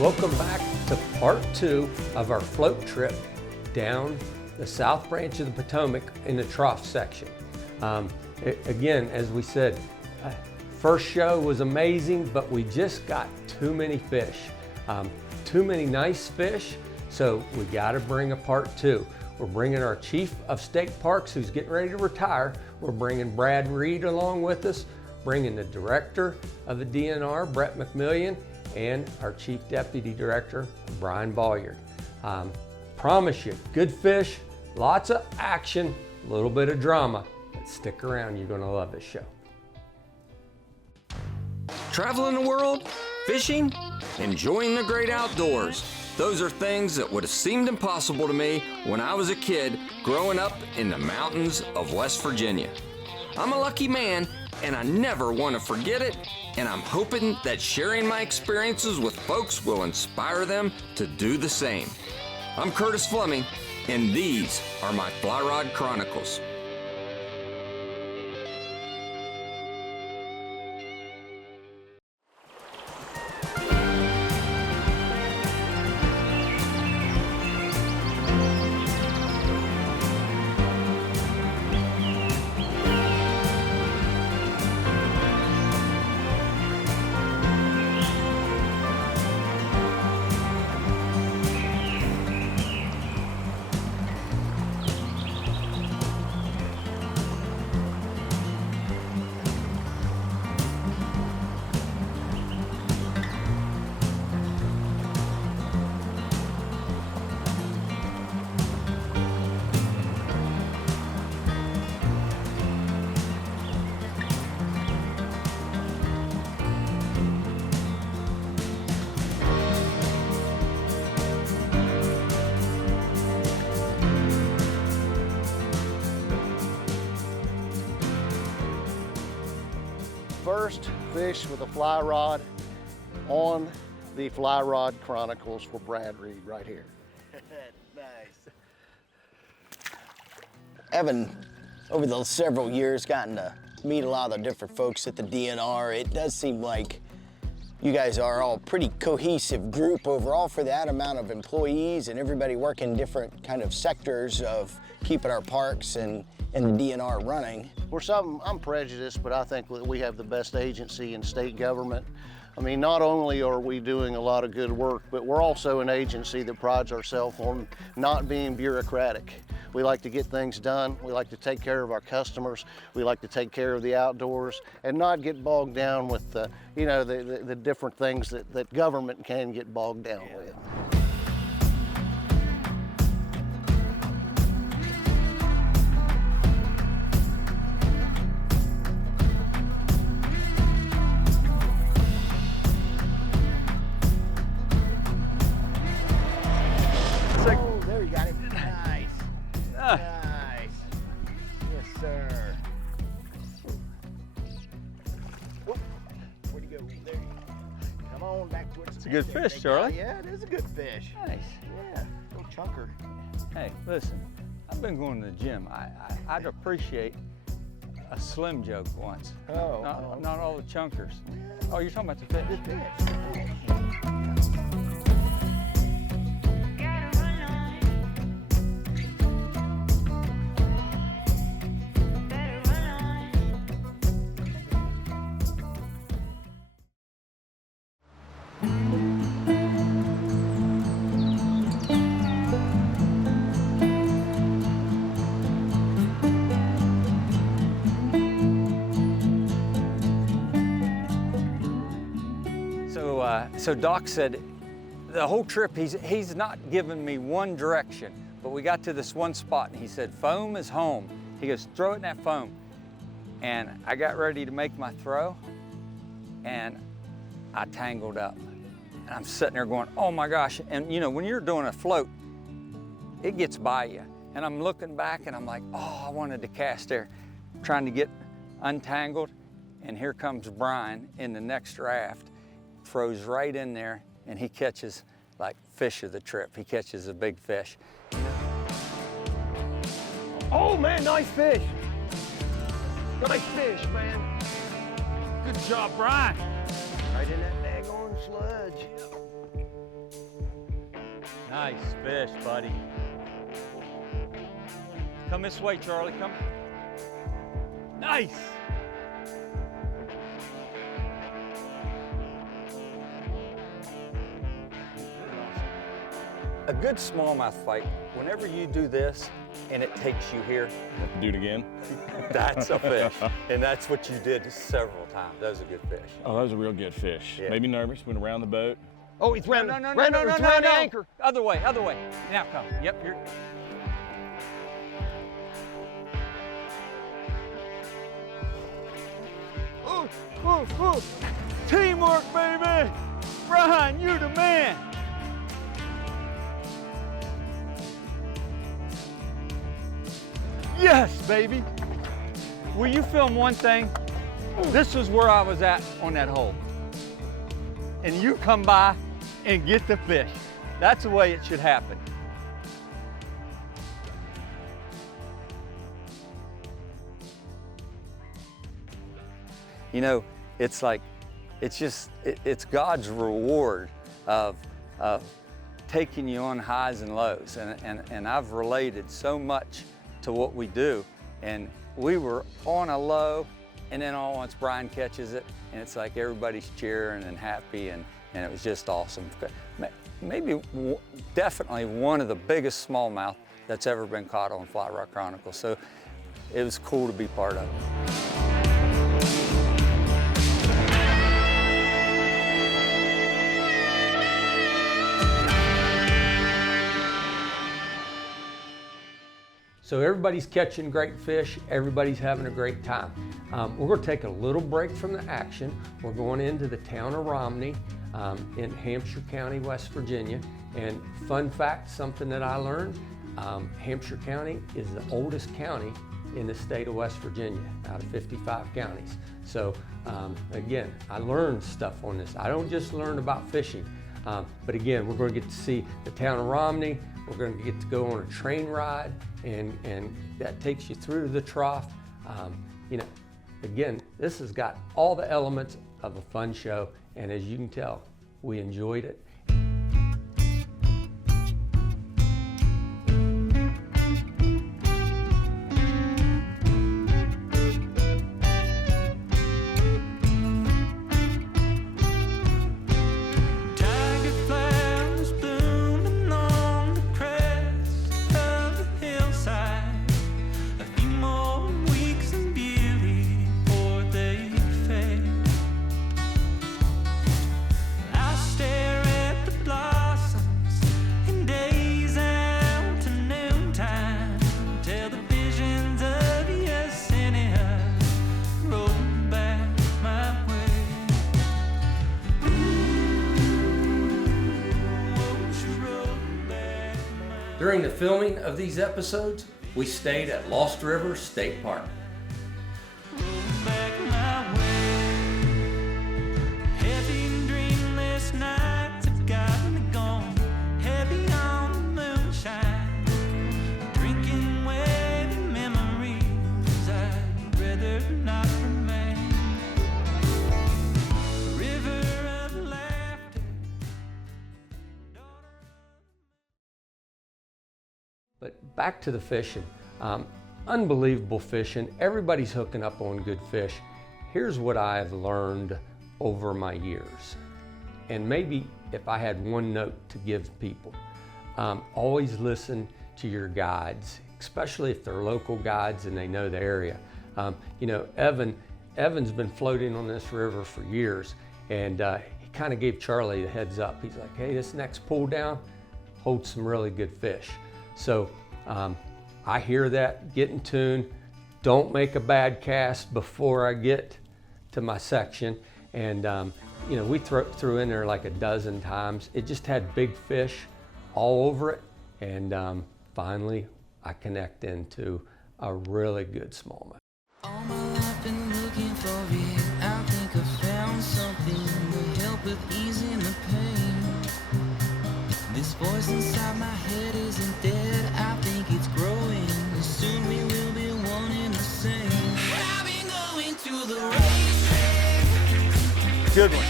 Welcome back to part 2 of our float trip down the South Branch of the Potomac in the Trough section. Again, as we said, first show was amazing, but we just got too many fish. Too many nice fish, so we got to bring a part 2. We're bringing our Chief of State Parks, who's getting ready to retire. We're bringing Brad Reed along with us, bringing the Director of the DNR, Brett McMillian, and our Chief Deputy Director, Brian Bolliard. Promise you, good fish, lots of action, a little bit of drama, but stick around, you're gonna love this show. Traveling the world, fishing, enjoying the great outdoors. Those are things that would have seemed impossible to me when I was a kid growing up in the mountains of West Virginia. I'm a lucky man, and I never want to forget it, and I'm hoping that sharing my experiences with folks will inspire them to do the same. I'm Curtis Fleming, and these are my Fly Rod Chronicles. First fish with a fly rod on the Fly Rod Chronicles for Brad Reed right here. Nice. Evan, over the several years, gotten to meet a lot of the different folks at the DNR. It does seem like you guys are all pretty cohesive group overall for that amount of employees and everybody working different kind of sectors of keeping our parks and the DNR running. I'm prejudiced, but I think that we have the best agency in state government. I mean, not only are we doing a lot of good work, but we're also an agency that prides ourselves on not being bureaucratic. We like to get things done. We like to take care of our customers. We like to take care of the outdoors and not get bogged down with the different things that government can get bogged down with. Oh, there you got it. Nice. Nice. Yes, sir. Whoop. Where'd he go? There you go. Come on back towards the It's a good fish, Charlie. Yeah, it is a good fish. Nice. Yeah, little chunker. Hey, listen, I've been going to the gym. I'd appreciate a slim joke once. Oh. Not all the chunkers. Oh, you're talking about the fish? So Doc said the whole trip he's not given me one direction, but we got to this one spot and he said, foam is home. He goes, throw it in that foam. And I got ready to make my throw and I tangled up. And I'm sitting there going, oh my gosh. And you know, when you're doing a float, it gets by you. And I'm looking back and I'm like, oh, I wanted to cast there, trying to get untangled. And here comes Brian in the next raft. Throws right in there and he catches like fish of the trip. He catches a big fish. Oh man, nice fish. Nice fish, man. Good job, Brian. Right in that daggone sludge. Nice fish, buddy. Come this way, Charlie, come. Nice. A good smallmouth fight, whenever you do this and it takes you here, Do it again. that's a fish. And that's what you did several times. That was a good fish. Oh, that was a real good fish. Yeah. Maybe nervous, went around the boat. Oh, he's round. No. Round the anchor. Other way. Now come. Yep, you're. Ooh. Teamwork, baby. Brian, you're the man. Yes, baby. Will you film one thing? This is where I was at on that hole. And you come by and get the fish. That's the way it should happen. You know, it's like, it's God's reward of taking you on highs and lows. And I've related so much to what we do. And we were on a low, and then all once Brian catches it, and it's like everybody's cheering and happy, and it was just awesome. Maybe, definitely one of the biggest smallmouth that's ever been caught on Fly Rod Chronicles. So it was cool to be part of it. So everybody's catching great fish, everybody's having a great time. We're going to take a little break from the action. We're going into the town of Romney in Hampshire County, West Virginia. And fun fact, something that I learned, Hampshire County is the oldest county in the state of West Virginia out of 55 counties. So again, I learned stuff on this. I don't just learn about fishing, but again, we're going to get to see the town of Romney. We're going to get to go on a train ride, and that takes you through the Trough. You know, again, this has got all the elements of a fun show, and as you can tell, we enjoyed it. During the filming of these episodes, we stayed at Lost River State Park. But back to the fishing. Unbelievable fishing. Everybody's hooking up on good fish. Here's what I've learned over my years. And maybe if I had one note to give people, always listen to your guides, especially if they're local guides and they know the area. You know, Evan's been floating on this river for years, and he kind of gave Charlie the heads up. He's like, hey, this next pull down holds some really good fish. So I hear that, get in tune, don't make a bad cast before I get to my section. And you know, we threw in there like a dozen times. It just had big fish all over it. And finally, I connect into a really good smallmouth. All my life been looking for it. I think I found something to help with easing the pain. This voice inside my head isn't dead. I think it's growing. Soon we will be one and the same. I've been going to the racetrack. Good one.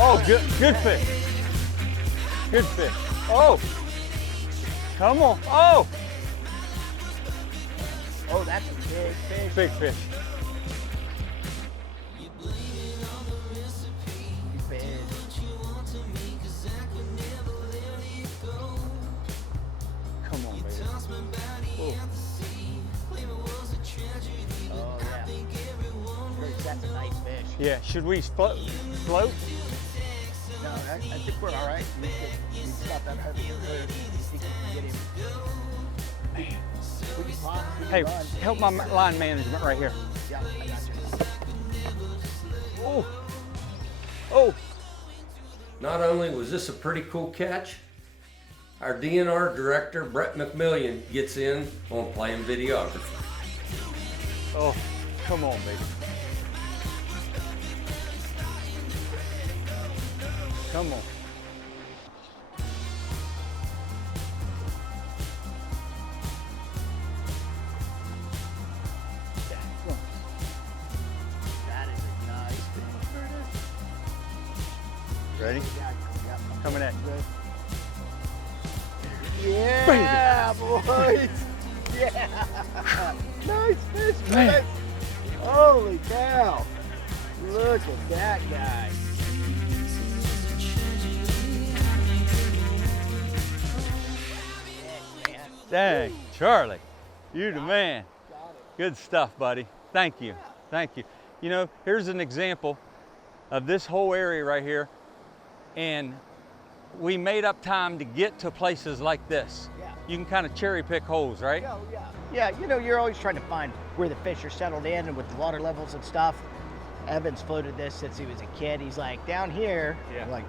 Oh, good fish. Good fish. Oh! Come on. Oh! Oh, that's a big fish. Big fish. Big. Come on, baby. Oh. Oh, yeah. That's a nice fish. Yeah, should we float? No, I think we're all right. He's not that heavy. We can get him. We can pop, we can Hey, run. help my line management right here. Yeah, I got you. Oh. Oh. Not only was this a pretty cool catch, our DNR director, Brett McMillian, gets in on playing videographer. Oh, come on, baby. Come on. That is a nice fish. Ready? Yeah. Coming at you. Yeah, boys. Yeah. Nice fish, man. Holy cow. Look at that guy. Dang, Charlie, you the man. Good stuff, buddy. Thank you. Thank you. You know, here's an example of this whole area right here, and we made up time to get to places like this. Yeah. You can kind of cherry pick holes, right? Oh, yeah. Yeah, you know, you're always trying to find where the fish are settled in and with the water levels and stuff. Evan's floated this since he was a kid. He's like, down here, Yeah. like,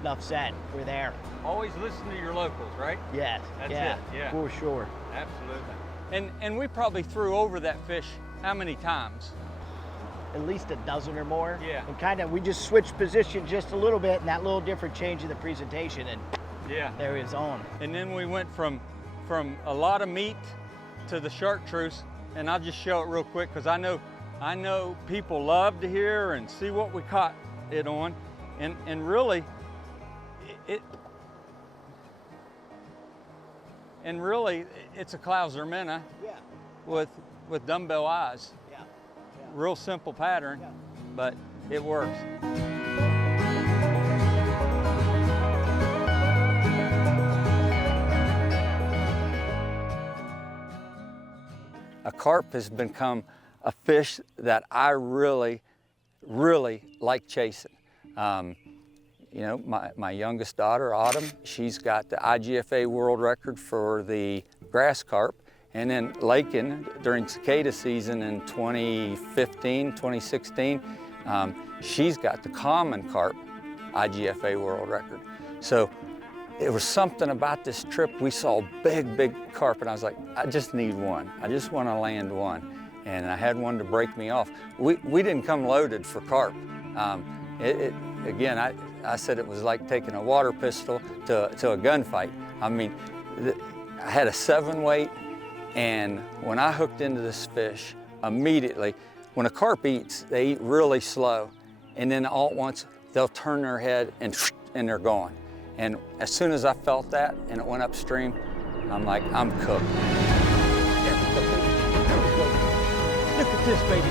enough said, we're there. Always listen to your locals, right? Yes, That's yeah, it, yeah. for sure. Absolutely. And we probably threw over that fish how many times? At least a dozen or more. Yeah. And kind of, we just switched position just a little bit and that little different change in the presentation, and Yeah. there he was on. And then we went from a lot of meat to the chartreuse, and I'll just show it real quick because I know people love to hear and see what we caught it on, and really it's a Clouser minnow Yeah, with dumbbell eyes. yeah. Real simple pattern, but it works. A carp has become a fish that I really, really like chasing. You know, my youngest daughter, Autumn, she's got the IGFA world record for the grass carp. And then Lakin, during cicada season in 2015, 2016, she's got the common carp IGFA world record. So it was something about this trip. We saw big, big carp, and I was like, I just need one. I just want to land one. And I had one to break me off. We didn't come loaded for carp. Again, I said it was like taking a water pistol to a gunfight. I mean, I had a 7 weight, and when I hooked into this fish, immediately, when a carp eats, they eat really slow, and then all at once, they'll turn their head and they're gone. And as soon as I felt that and it went upstream, I'm like, I'm cooked. There we go, baby. There we go. Look at this, baby.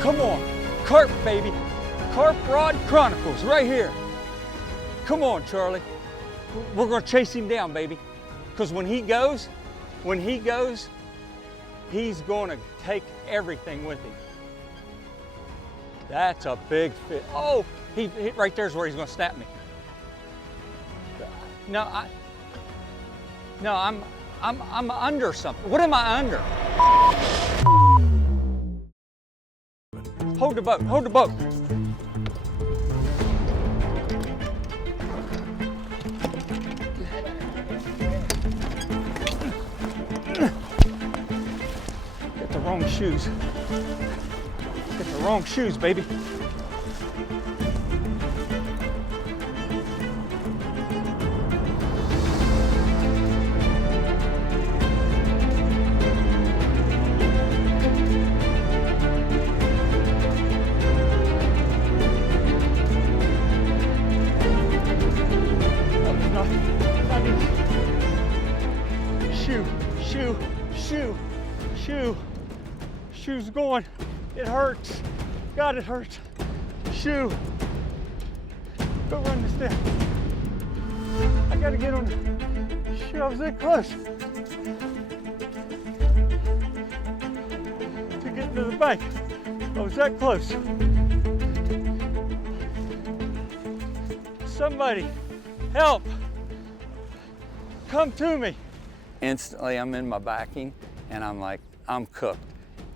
Come on, carp, baby. Fly Rod Chronicles, right here. Come on, Charlie. We're gonna chase him down, baby. Because when he goes, he's gonna take everything with him. That's a big fish. Oh, he right there's where he's gonna snap me. No, I'm under something. What am I under? Hold the boat, hold the boat. Get the wrong shoes. Get the wrong shoes, baby. Not these. Shoe's going. It hurts. God, it hurts. Shoe. Go run this down. I gotta get on the shoe. I was that close to getting to the bank. I was that close. Somebody help. Come to me. Instantly, I'm in my backing, and I'm like, I'm cooked.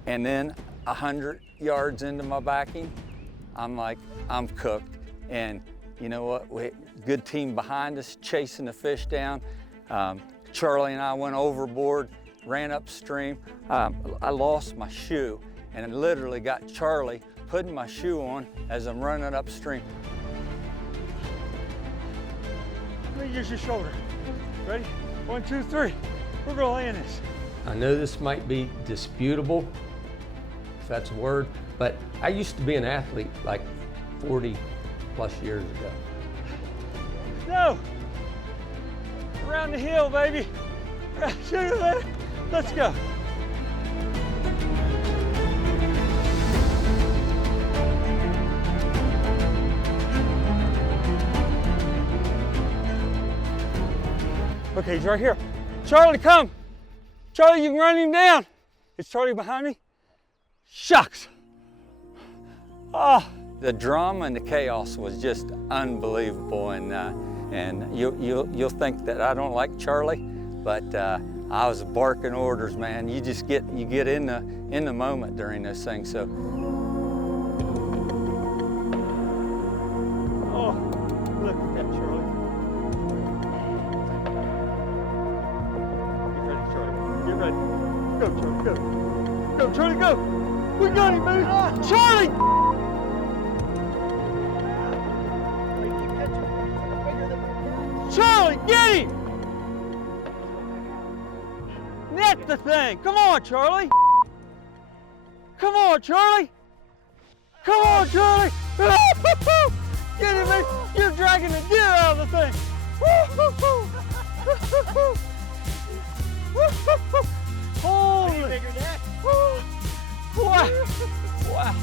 And then 100 yards into my backing, I'm like, I'm cooked. And you know what? Good team behind us chasing the fish down. Charlie and I went overboard, ran upstream. I lost my shoe, and I literally got Charlie putting my shoe on as I'm running upstream. Let me use your shoulder. Ready? 1, 2, 3. We're gonna land this. I know this might be disputable, if that's a word, but I used to be an athlete like 40 plus years ago. No! Around the hill, baby. Shoot it there. Let's go. Okay, he's right here. Charlie, come. Charlie, you can run him down. Is Charlie behind me? Shucks. Oh. The drama and the chaos was just unbelievable, and you'll think that I don't like Charlie, but I was barking orders, man. You get in the moment during those things. So. Oh, look at that, Charlie. Get ready, Charlie. Get ready. Go, Charlie, go. Go, Charlie, go. We got him, baby. Charlie! Charlie, get him! Net the thing. Come on, Charlie. Come on, Charlie. Come on, Charlie. Get him, man. You're dragging the deer out of the thing. Holy. Wow. Wow.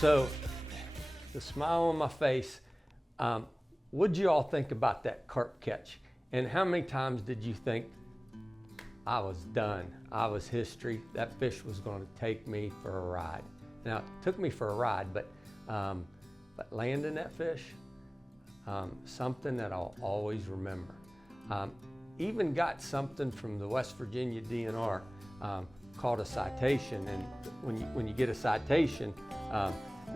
So, the smile on my face, what'd you all think about that carp catch? And how many times did you think I was done? I was history. That fish was going to take me for a ride. Now, it took me for a ride, but landing that fish, something that I'll always remember. Even got something from the West Virginia DNR called a citation, and when you get a citation,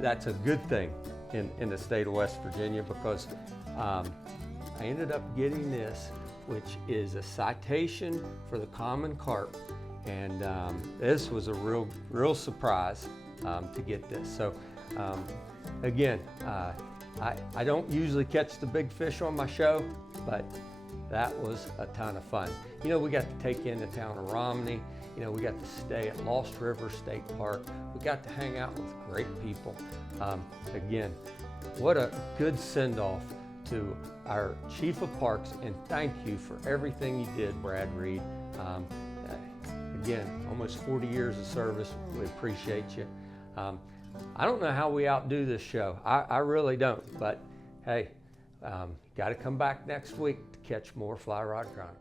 that's a good thing in the state of West Virginia, because I ended up getting this, which is a citation for the common carp, and this was a real surprise to get this. So again, I don't usually catch the big fish on my show, but that was a ton of fun. You know, we got to take in the town of Romney. You know, we got to stay at Lost River State Park. We got to hang out with great people. Again, what a good send-off to our Chief of Parks, and thank you for everything you did, Brad Reed. Again, almost 40 years of service. We appreciate you. I don't know how we outdo this show. I really don't, but hey, got to come back next week to catch more Fly Rod Chronicles.